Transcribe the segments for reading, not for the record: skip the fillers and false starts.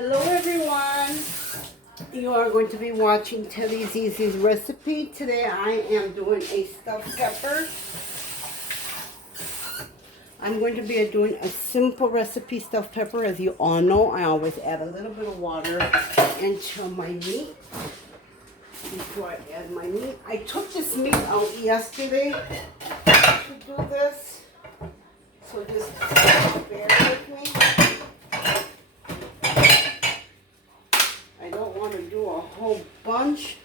Hello everyone, you are going to be watching Teddy's Easy's recipe. Today I am doing a stuffed pepper. I'm going to be doing a simple recipe stuffed pepper. As you all know, I always add a little bit of water into my meat before I add my meat. I took this meat out yesterday to do this, so just bear with me. I don't want to do a whole bunch.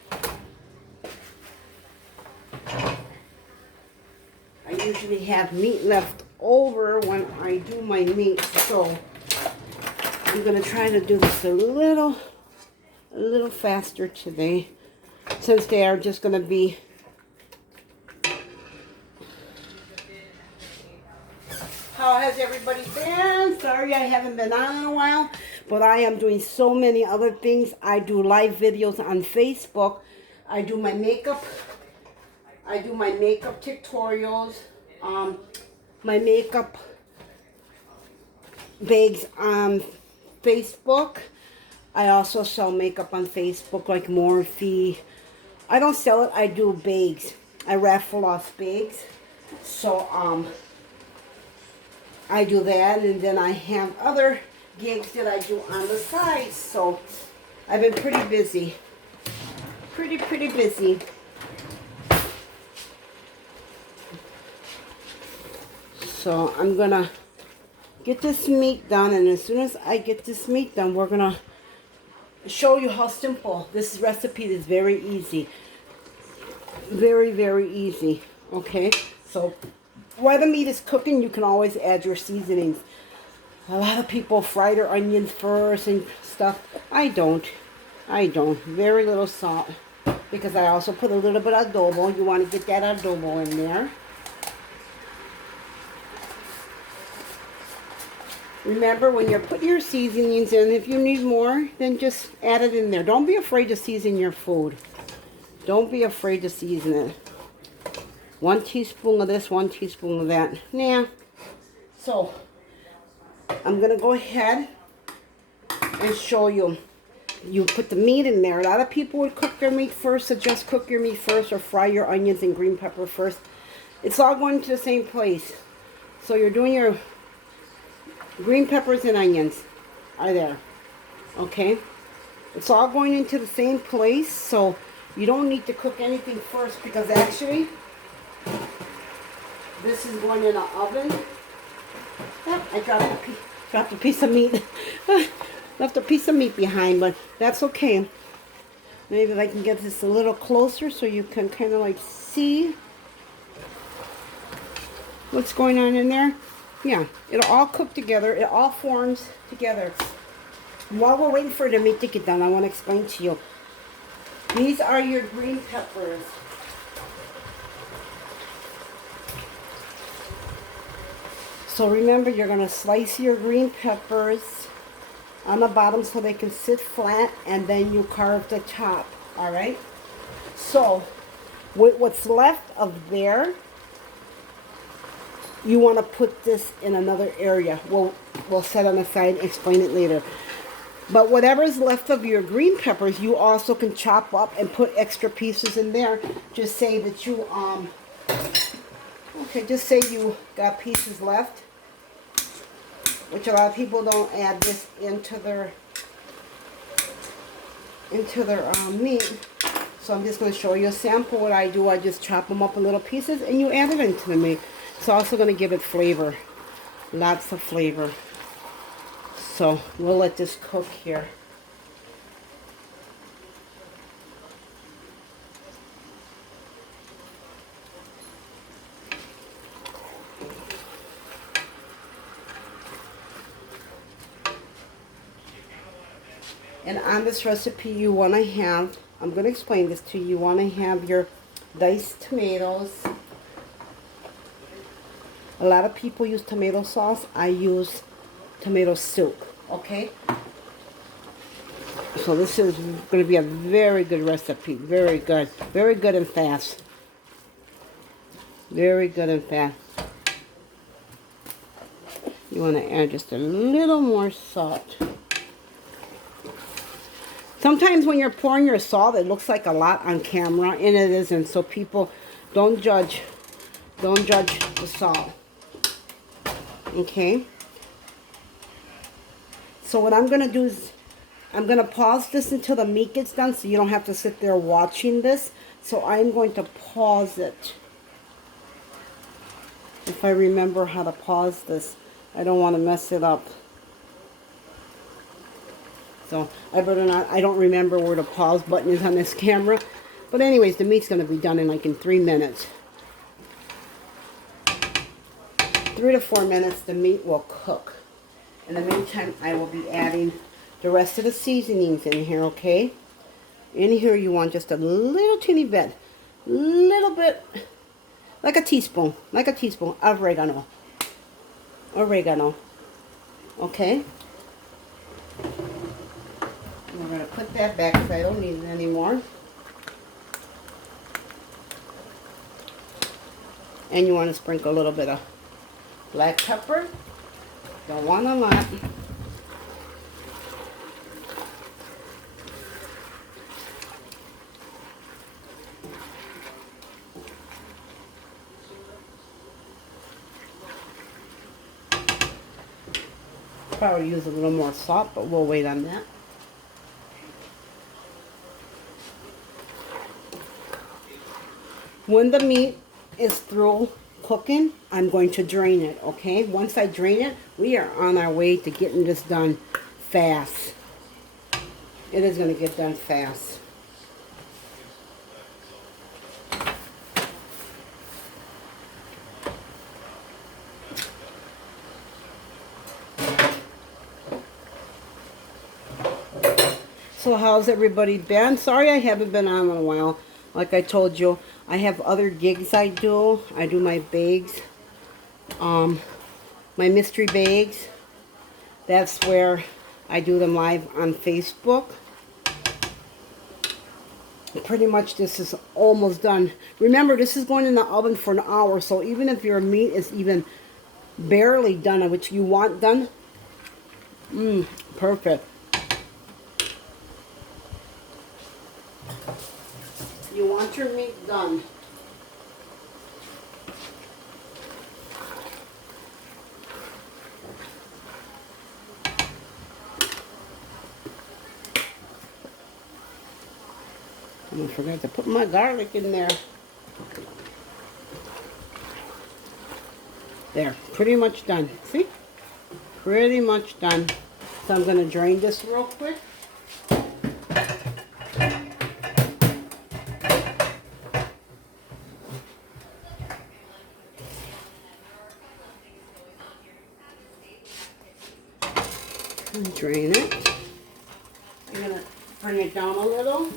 I usually have meat left over when I do my meat, so I'm going to try to do this a little faster today, since they are just going to be How has everybody been? Sorry I haven't been on in a while, but I am doing so many other things. I do live videos on Facebook. I do my makeup tutorials, my makeup bags on Facebook. I also sell makeup on Facebook, like Morphe. I don't sell it, I do bags. I raffle off bags. So, I do that, and then I have other gigs that I do on the side. So I've been pretty busy. Pretty busy. So I'm gonna get this meat done, and as soon as I get this meat done, we're gonna show you how simple this recipe is. Very easy. Very easy. Okay, so while the meat is cooking, you can always add your seasonings. A lot of people fry their onions first and stuff. I don't. Very little salt, because I also put a little bit of adobo. You want to get that adobo in there. Remember, when you're putting your seasonings in, if you need more, then just add it in there. Don't be afraid to season your food. Don't be afraid to season it. 1 teaspoon of this, 1 teaspoon of that. Nah. So, I'm going to go ahead and show you. You put the meat in there. A lot of people would cook their meat first, so just cook your meat first, or fry your onions and green pepper first. It's all going to the same place. So you're doing your green peppers and onions are there. Okay? It's all going into the same place, so you don't need to cook anything first, because actually this is going in an oven. Oh, I dropped a piece of meat. Left a piece of meat behind, but that's okay. Maybe if I can get this a little closer so you can kind of like see what's going on in there. Yeah, it'll all cook together. It all forms together. While we're waiting for the meat to get done, I want to explain to you. These are your green peppers. So remember, you're going to slice your green peppers on the bottom so they can sit flat, and then you carve the top. Alright? So, with what's left of there, you want to put this in another area. We'll set on the side and explain it later. But whatever is left of your green peppers, you also can chop up and put extra pieces in there. Just say that you, just say you got pieces left, which a lot of people don't add this into their meat. So I'm just going to show you a sample. What I do, I just chop them up in little pieces, and you add it into the meat. It's also going to give it flavor, lots of flavor. So we'll let this cook here. And on this recipe, you want to have, I'm going to explain this to you, you want to have your diced tomatoes. A lot of people use tomato sauce. I use tomato soup, okay? So this is going to be a very good recipe. Very good. Very good and fast. Very good and fast. You want to add just a little more salt. Sometimes when you're pouring your salt, it looks like a lot on camera, and it isn't. So people, don't judge. Don't judge the salt. Okay. So what I'm going to do is, I'm going to pause this until the meat gets done so you don't have to sit there watching this. So I'm going to pause it. If I remember how to pause this. I don't want to mess it up. So I better not, I don't remember where the pause button is on this camera. But anyways, the meat's going to be done in like in 3 minutes. 3 to 4 minutes, the meat will cook. In the meantime, I will be adding the rest of the seasonings in here, okay? In here, you want just a little teeny bit, like a teaspoon of oregano. Okay? We're going to put that back because I don't need it anymore. And you want to sprinkle a little bit of black pepper. Don't want a lot. Probably use a little more salt, but we'll wait on that. When the meat is through cooking, I'm going to drain it, okay? Once I drain it, we are on our way to getting this done fast. It is going to get done fast. So how's everybody been? Sorry I haven't been on in a while. Like I told you, I have other gigs I do. I do my bags, my mystery bags. That's where I do them live on Facebook. Pretty much this is almost done. Remember, this is going in the oven for an hour, so even if your meat is even barely done, which you want done, perfect. You want your meat done. I forgot to put my garlic in there. There, pretty much done. See? Pretty much done. So I'm going to drain this real quick. And drain it. I'm going to bring it down a little.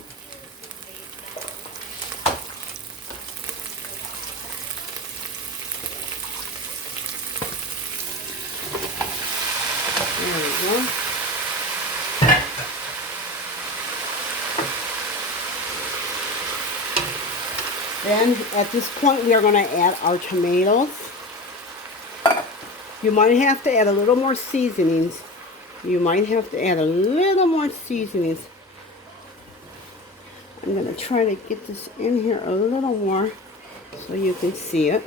There we go. Then at this point we are going to add our tomatoes. You might have to add a little more seasonings. I'm going to try to get this in here a little more so you can see it.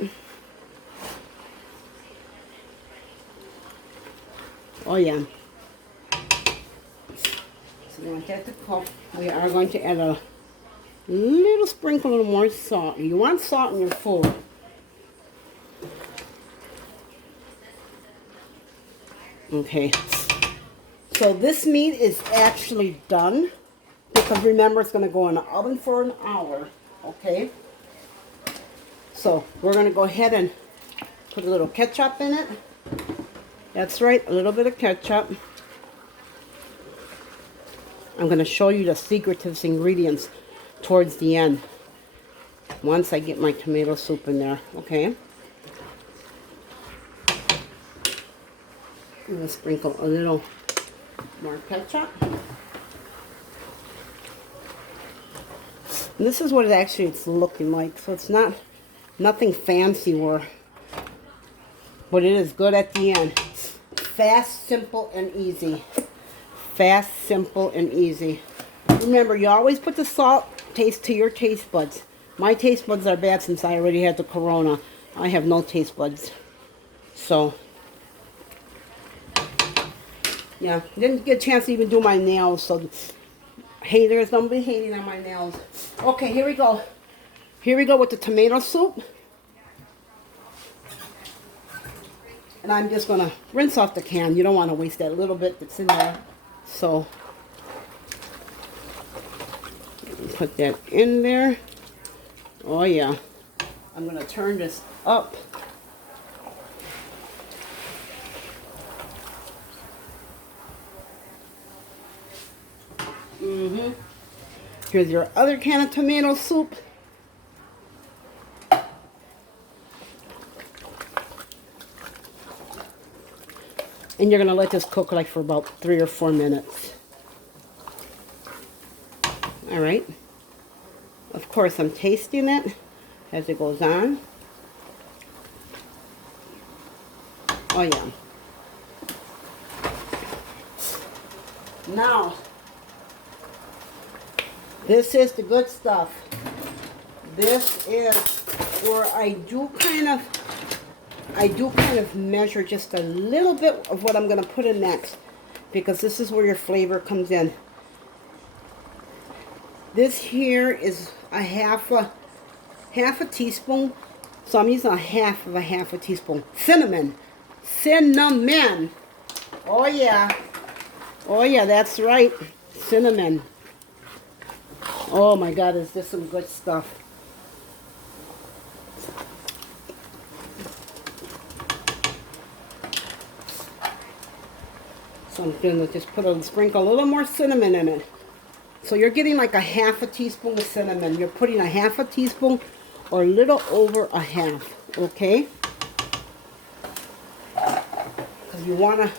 Oh yeah. So we want that to cook. We are going to add a little sprinkle of more salt. You want salt in your food. Okay. So this meat is actually done. Because remember, it's going to go in the oven for an hour. Okay. So we're going to go ahead and put a little ketchup in it. That's right, a little bit of ketchup. I'm going to show you the secretive ingredients towards the end. Once I get my tomato soup in there, okay? I'm going to sprinkle a little more ketchup. And this is what it's looking like. So it's nothing fancy but it is good at the end. Fast, simple, and easy. Fast, simple, and easy. Remember, you always put the salt taste to your taste buds. My taste buds are bad since I already had the corona. I have no taste buds. So, yeah, didn't get a chance to even do my nails. So, haters, don't be hating on my nails. Okay, here we go. Here we go with the tomato soup. And I'm just going to rinse off the can. You don't want to waste that little bit that's in there. So, put that in there. Oh, yeah. I'm going to turn this up. Here's your other can of tomato soup. And you're going to let this cook like for about 3 or 4 minutes. All right. Of course, I'm tasting it as it goes on. Oh, yeah. Now, this is the good stuff. This is where I do kind of measure just a little bit of what I'm going to put in next, because this is where your flavor comes in. This here is a half a teaspoon, so I'm using a half a teaspoon. Cinnamon. Oh yeah. Oh yeah, that's right. Cinnamon. Oh my God, is this some good stuff. So I'm going to just sprinkle a little more cinnamon in it. So you're getting like a half a teaspoon of cinnamon. You're putting a half a teaspoon or a little over a half, okay? Because you want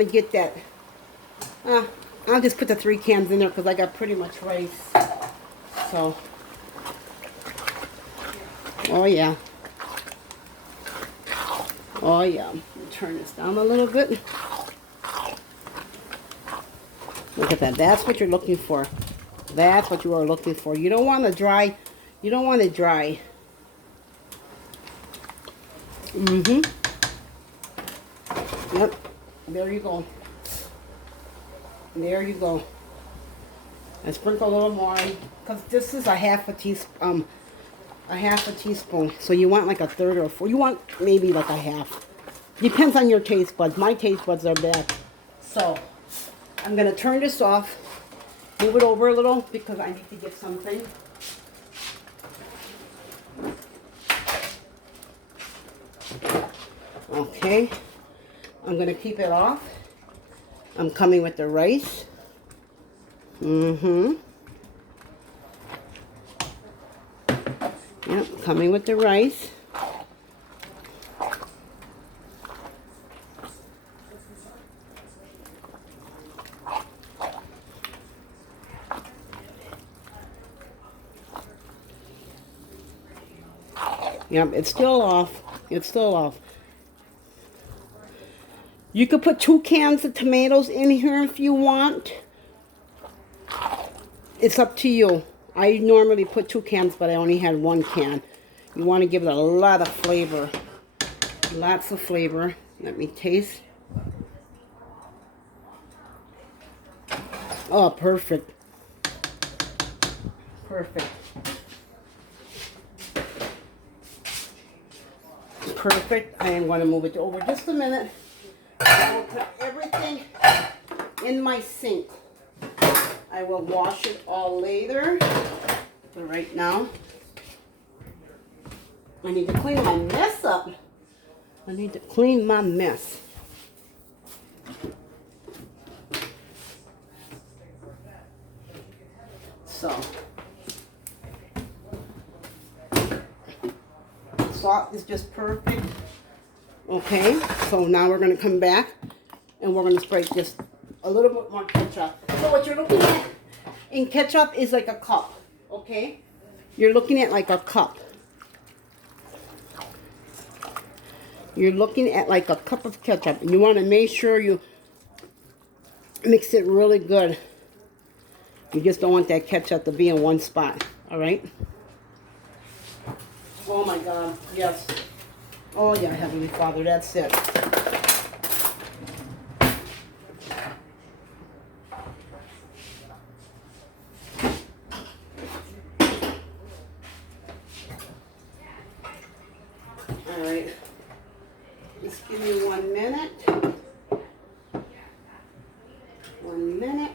to get that. I'll just put the 3 cans in there because I got pretty much rice. So, oh yeah. Oh yeah. Turn this down a little bit. Look at that. That's what you're looking for. That's what you are looking for. You don't want to dry. You don't want it dry. Yep. There you go. There you go. And sprinkle a little more, because this is a half a teaspoon. So you want like a third or a fourth. You want maybe like a half. Depends on your taste buds. My taste buds are bad. So I'm gonna turn this off. Move it over a little because I need to get something. Okay. I'm gonna keep it off. I'm coming with the rice. Yep, coming with the rice. Yep, it's still off. It's still off. You could put 2 cans of tomatoes in here if you want. It's up to you. I normally put 2 cans, but I only had 1 can. You want to give it a lot of flavor. Lots of flavor. Let me taste. Oh, perfect. Perfect. Perfect. I am going to move it over just a minute. I will put everything in my sink. I will wash it all later. But right now, I need to clean my mess up. I need to clean my mess. So, salt is just perfect. Okay, so now we're going to come back and we're going to spray just a little bit more ketchup. So what you're looking at in ketchup is like a cup, okay? You're looking at like a cup. You're looking at like a cup of ketchup, and you want to make sure you mix it really good. You just don't want that ketchup to be in one spot, all right? Oh my God, yes. Oh yeah, Heavenly Father, that's it. All right, just give me 1 minute. 1 minute.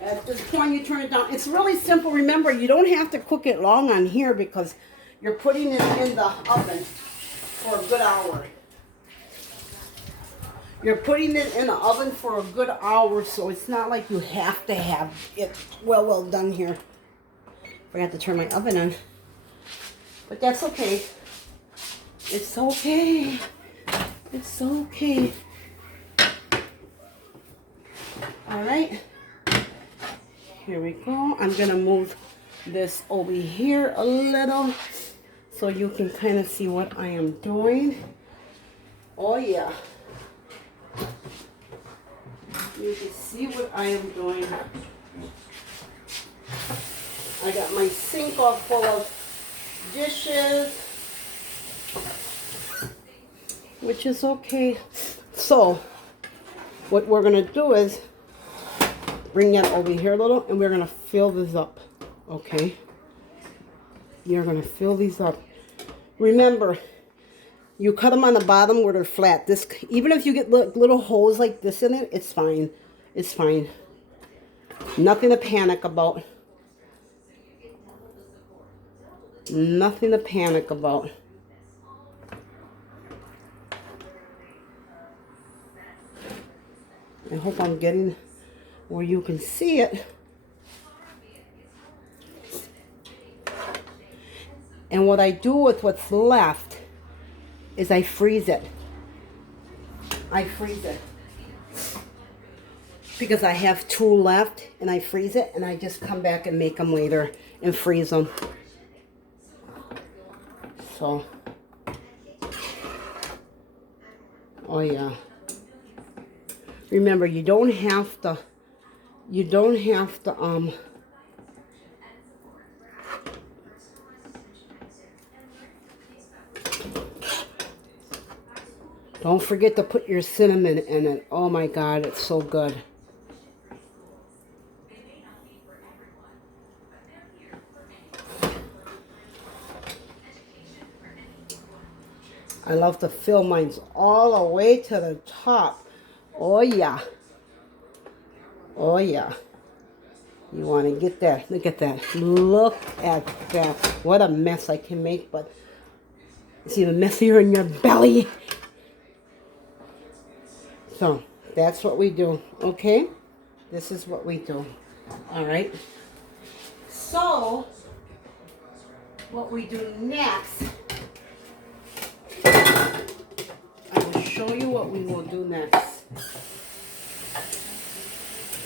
At this point, you turn it down. It's really simple. Remember, you don't have to cook it long on here because you're putting it in the oven for a good hour. You're putting it in the oven for a good hour, so it's not like you have to have it well done here. Forgot to turn my oven on. But that's okay. It's okay. It's okay. All right. Here we go. I'm going to move this over here a little so you can kind of see what I am doing. Oh, yeah. You can see what I am doing. I got my sink all full of dishes, which is okay. So, what we're going to do is bring that over here a little, and we're going to fill this up, okay? You're going to fill these up. Remember, you cut them on the bottom where they're flat. This, even if you get little holes like this in it, it's fine. It's fine. Nothing to panic about. Nothing to panic about. I hope I'm getting where you can see it. And what I do with what's left is I freeze it. I freeze it. Because I have 2 left, and I freeze it, and I just come back and make them later and freeze them. So, oh yeah. Remember, you don't have to don't forget to put your cinnamon in it. Oh my God, it's so good. I love to fill mine all the way to the top. Oh yeah. Oh yeah. You want to get that. Look at that. Look at that. What a mess I can make, but it's even messier in your belly. So, that's what we do, okay? This is what we do, all right? So, what we do next, I will show you what we will do next.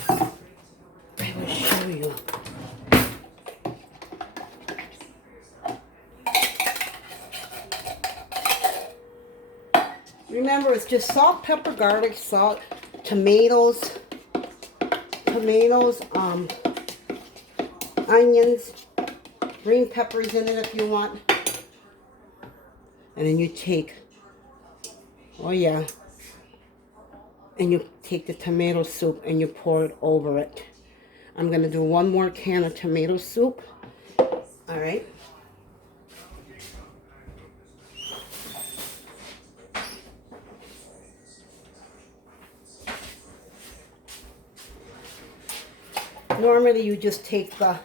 I will show you. Remember, it's just salt, pepper, garlic, salt, tomatoes, onions, green peppers in it if you want. And then you take, oh yeah, and you take the tomato soup and you pour it over it. I'm going to do 1 more can of tomato soup. All right. Normally you just take the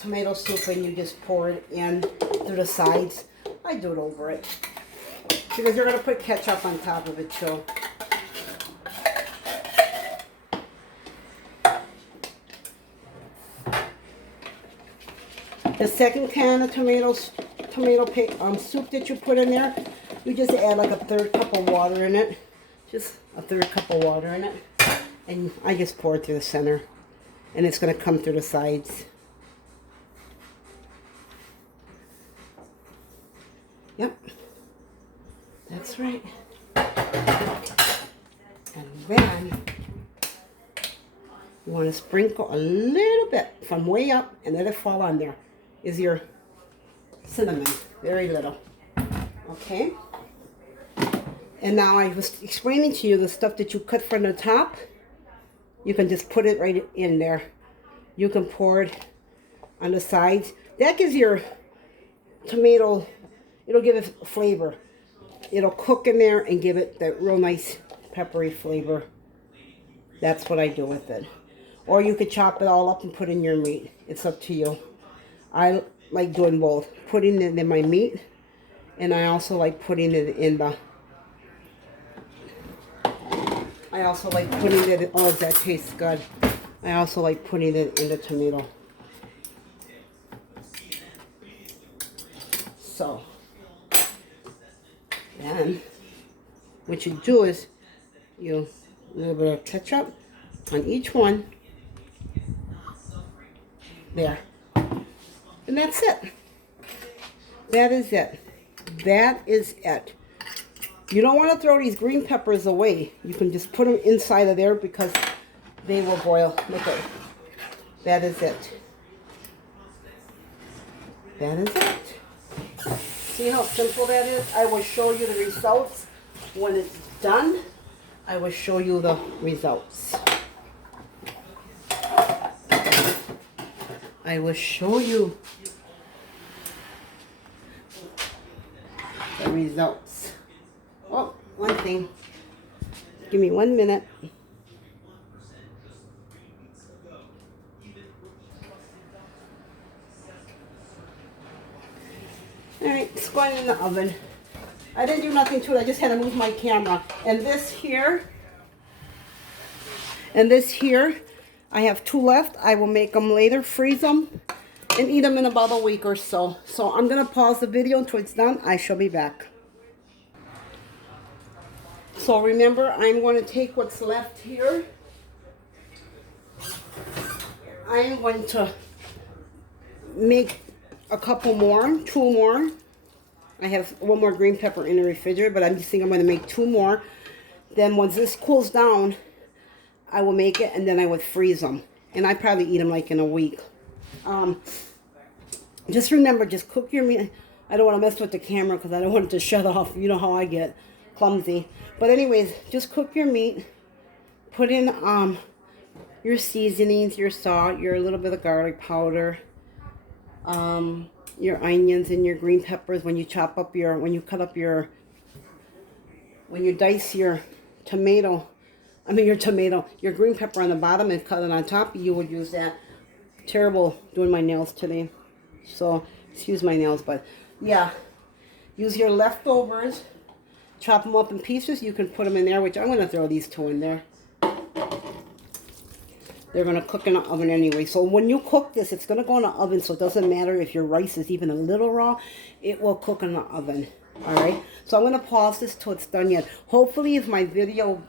tomato soup and you just pour it in through the sides. I do it over it because you're going to put ketchup on top of it too. The second can of tomato soup that you put in there, you just add like a 1/3 cup of water in it. Just a 1/3 cup of water in it. And I just pour it through the center. And it's going to come through the sides. Yep. That's right. And then you want to sprinkle a little bit from way up and let it fall on there. Is your cinnamon, very little. Okay. And now I was explaining to you the stuff that you cut from the top. You can just put it right in there. You can pour it on the sides. That gives your tomato, it'll give it flavor. It'll cook in there and give it that real nice peppery flavor. That's what I do with it. Or you could chop it all up and put in your meat. It's up to you. I like doing both. Putting it in my meat, and I also like putting it in the... I also like putting it in... Oh, that tastes good. I also like putting it in the tomato. So, then, what you do is, a little bit of ketchup on each one. There. And that's it. That is it. That is it. You don't want to throw these green peppers away. You can just put them inside of there because they will boil. Look at it. That is it. That is it. See how simple that is? I will show you the results when it's done. I will show you the results. I will show you the results. Oh, one thing. Give me 1 minute. Alright, it's going in the oven. I didn't do nothing to it. I just had to move my camera. And this here, I have 2 left. I will make them later, freeze them, and eat them in about a week or so. So I'm going to pause the video until it's done. I shall be back. So remember, I'm going to take what's left here. I'm going to make a couple more, 2 more. I have 1 more green pepper in the refrigerator, but I'm just thinking I'm going to make 2 more. Then once this cools down, I will make it, and then I would freeze them. And I probably eat them like in a week. Just remember, just cook your meat. I don't want to mess with the camera because I don't want it to shut off. You know how I get clumsy. But anyways, just cook your meat. Put in your seasonings, your salt, your little bit of garlic powder, your onions and your green peppers. When you chop up your, when you dice your tomato, your green pepper on the bottom and cut it on top, you would use that. Terrible doing my nails today, so excuse my nails, but yeah, use your leftovers, chop them up in pieces. You can put them in there, which I'm going to throw these 2 in there. They're going to cook in the oven anyway. So when you cook this, it's going to go in the oven, so it doesn't matter if your rice is even a little raw. It will cook in the oven. Alright? So I'm going to pause this till it's done yet. Hopefully, if my video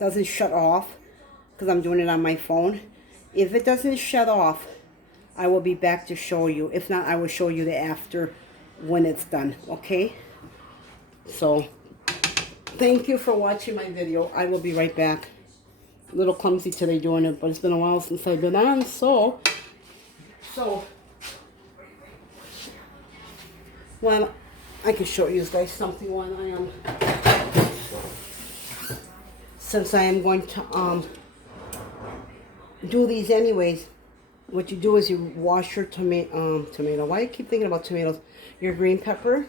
doesn't shut off, because I'm doing it on my phone. If it doesn't shut off, I will be back to show you. If not, I will show you the after when it's done. Okay? So, thank you for watching my video. I will be right back. A little clumsy today doing it, but it's been a while since I've been on, so well, I can show you guys something when I am, since I am going to do these anyways. What you do is you wash your tomato. Why do I keep thinking about tomatoes? Your green pepper,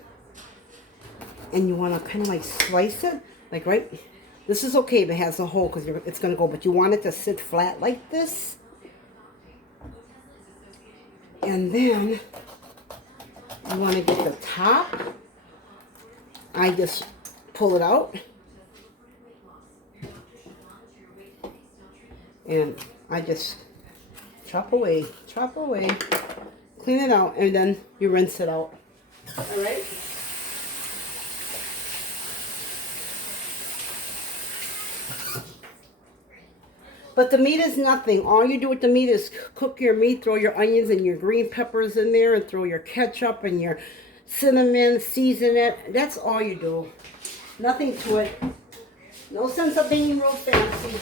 and you want to kind of like slice it, like right. This is okay if it has a hole because it's going to go, but you want it to sit flat like this. And then you want to get the top. I just pull it out. And I just chop away, clean it out, and then you rinse it out. All right? But the meat is nothing. All you do with the meat is cook your meat, throw your onions and your green peppers in there, and throw your ketchup and your cinnamon, season it. That's all you do. Nothing to it. No sense of being real fancy.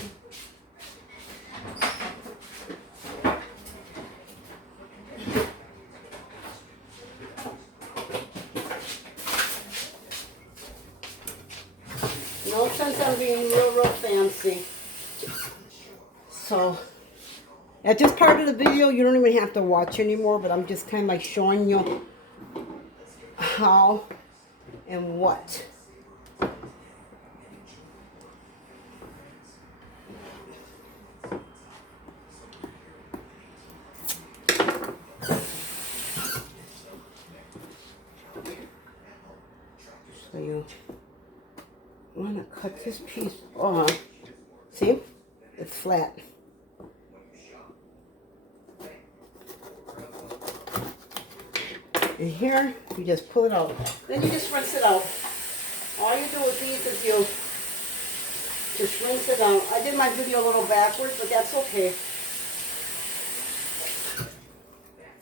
No sense of being real fancy. So, at this part of the video, you don't even have to watch anymore, but I'm just kind of like showing you how and what. So you want to cut this piece off. See? It's flat. And here, you just pull it out. Then you just rinse it out. All you do with these is you just rinse it out. I did my video a little backwards, but that's okay.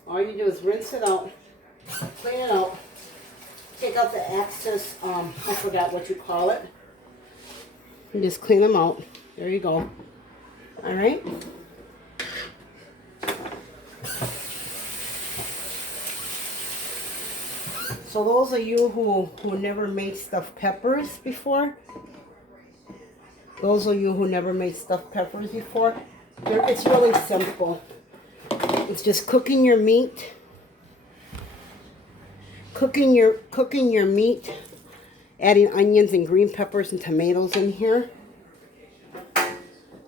All you do is rinse it out, clean it out, take out the excess, I forgot what you call it. And just clean them out. There you go. All right. So those of you who never made stuffed peppers before, it's really simple. It's just cooking your meat, adding onions and green peppers and tomatoes in here.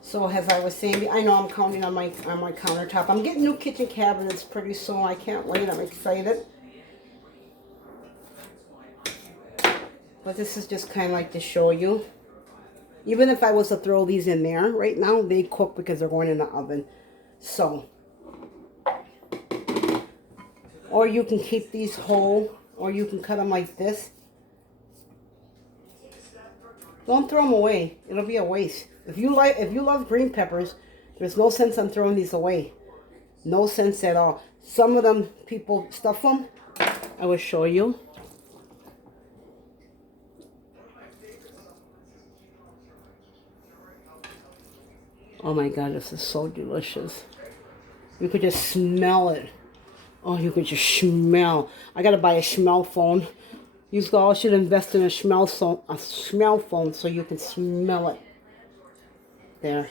So as I was saying, I know I'm counting on my countertop. I'm getting new kitchen cabinets pretty soon. I can't wait. I'm excited. But this is just kind of like to show you. Even if I was to throw these in there right now, they cook because they're going in the oven. So, or you can keep these whole, or you can cut them like this. Don't throw them away. It'll be a waste. If you love green peppers, there's no sense in throwing these away. No sense at all. Some of them people stuff them. I will show you. Oh my God, this is so delicious. You could just smell it. Oh, you could just smell. I gotta buy a smell phone. You all should invest in a smell phone so you can smell it. There.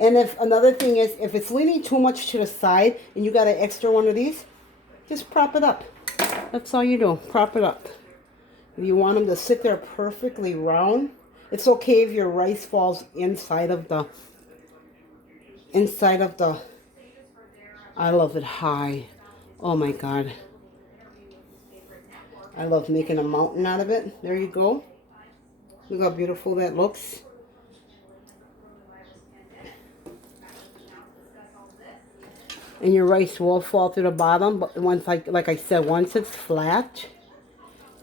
And if another thing is, if it's leaning too much to the side and you got an extra one of these, just prop it up. That's all you do. Prop it up. If you want them to sit there perfectly round, it's okay if your rice falls inside of the I love it high. Oh my God. I love making a mountain out of it. There you go. Look how beautiful that looks. And your rice will fall to the bottom, but once, like I said, once it's flat,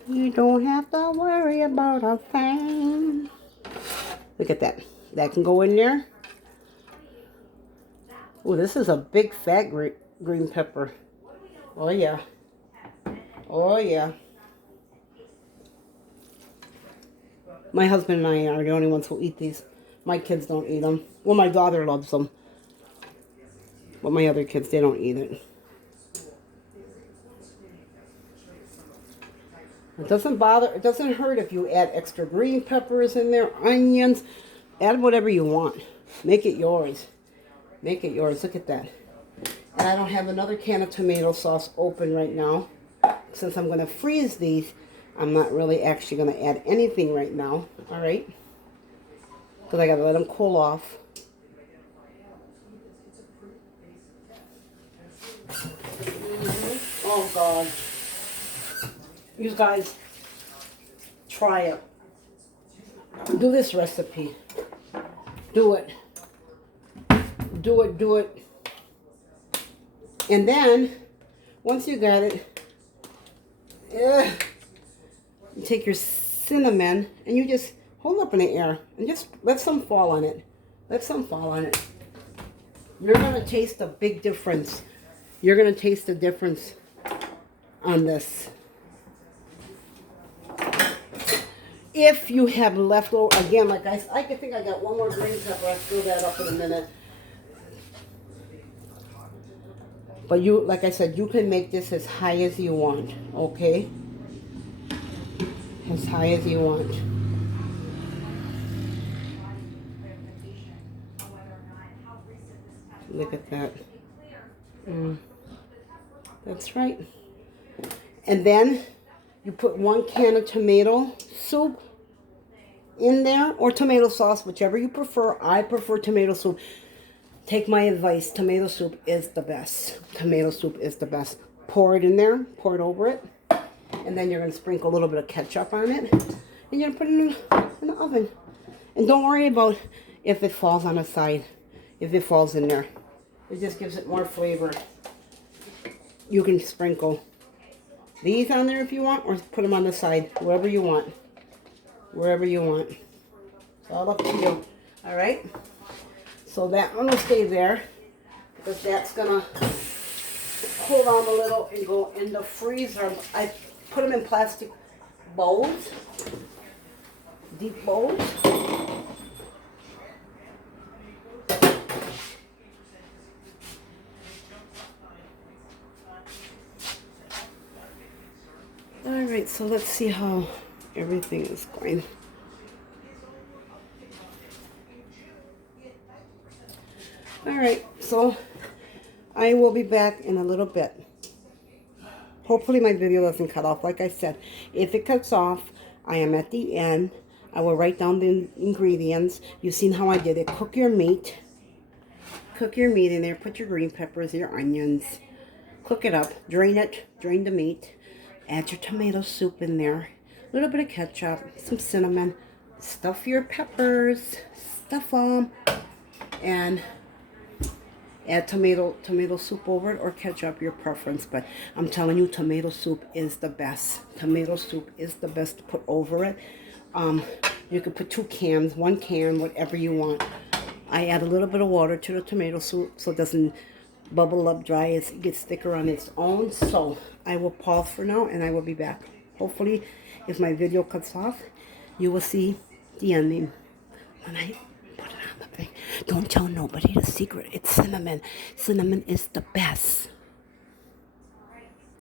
you don't have to worry about a thing. Look at that. That can go in there. Oh, this is a big fat green pepper. Oh yeah. Oh yeah. My husband and I are the only ones who eat these. My kids don't eat them. Well, my daughter loves them. But my other kids, they don't eat it. It doesn't bother, it doesn't hurt if you add extra green peppers in there, onions. Add whatever you want. Make it yours. Make it yours. Look at that. And I don't have another can of tomato sauce open right now. Since I'm going to freeze these, I'm not really actually going to add anything right now. All right? Because I got to let them cool off. Oh, God. You guys, try it. Do this recipe. Do it. Do it, do it. And then, once you got it, you take your cinnamon and you just hold up in the air and just let some fall on it. Let some fall on it. You're going to taste a big difference. You're going to taste the difference on this. if you have leftover, again, like I think I got one more green pepper. I'll fill that up in a minute. But you, like I said, you can make this as high as you want, okay? As high as you want. Look at that. That's right. And then you put 1 can of tomato soup in there, or tomato sauce, whichever you prefer. I prefer tomato soup. Take my advice. Tomato soup is the best. Tomato soup is the best. Pour it in there. Pour it over it. And then you're going to sprinkle a little bit of ketchup on it. And you're going to put it in the oven. And don't worry about if it falls on the side. If it falls in there. It just gives it more flavor. You can sprinkle these on there if you want, or put them on the side. Wherever you want. Wherever you want. It's all up to you. Alright? So that one will stay there. Because that's going to cool down a little and go in the freezer. I put them in plastic bowls. Deep bowls. Alright, so let's see how everything is going. Alright, so I will be back in a little bit. Hopefully my video doesn't cut off. Like I said, if it cuts off, I am at the end. I will write down the ingredients. You've seen how I did it. Cook your meat. Cook your meat in there. Put your green peppers, your onions. Cook it up. Drain it. Drain the meat. Add your tomato soup in there. A little bit of ketchup. Some cinnamon. Stuff your peppers. Stuff them. And add tomato soup over it, or ketchup, your preference. But I'm telling you, tomato soup is the best. Tomato soup is the best to put over it. You could put 2 cans, 1 can, whatever you want. I add a little bit of water to the tomato soup so it doesn't bubble up dry. It gets thicker on its own. So I will pause for now and I will be back. Hopefully, if my video cuts off, you will see the ending when I put it on the thing. Don't tell nobody the secret. It's cinnamon. Cinnamon is the best.